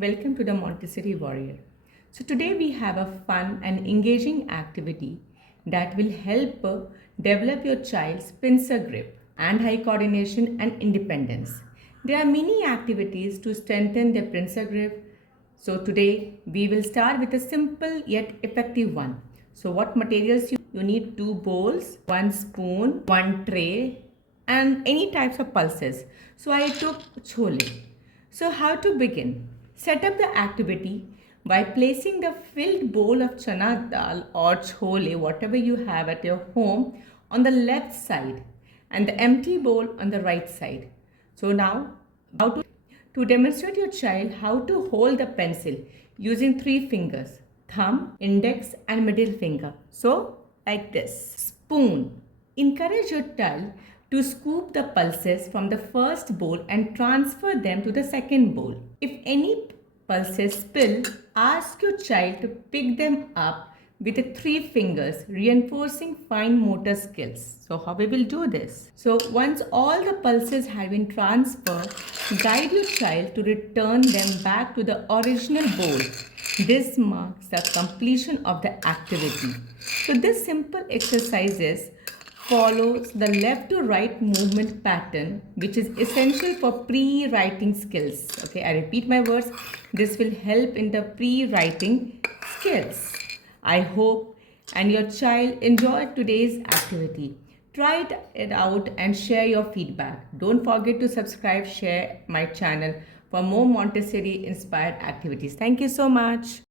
Welcome to the Montessori Warrior. So today we have a fun and engaging activity that will help develop your child's pincer grip and eye coordination and independence. There are many activities to strengthen their pincer grip. So today we will start with a simple yet effective one. So what materials you need: two bowls, one spoon, one tray, and any types of pulses. So I took chole. So how to begin? Set up the activity by placing the filled bowl of chana dal or chole, whatever you have at your home, on the left side and the empty bowl on the right side. So now, to demonstrate your child how to hold the pencil using three fingers: thumb, index and middle finger. So like this. Spoon. Encourage your child to scoop the pulses from the first bowl and transfer them to the second bowl. If any pulses spill, ask your child to pick them up with the three fingers, reinforcing fine motor skills. So how we will do this? So once all the pulses have been transferred, guide your child to return them back to the original bowl. This marks the completion of the activity. So this simple exercises follows the left to right movement pattern, which is essential for pre-writing skills. Okay, I repeat my words. This will help in the pre-writing skills. I hope and your child enjoyed today's activity. Try it out and share your feedback. Don't forget to subscribe, share my channel for more Montessori inspired activities. Thank you so much.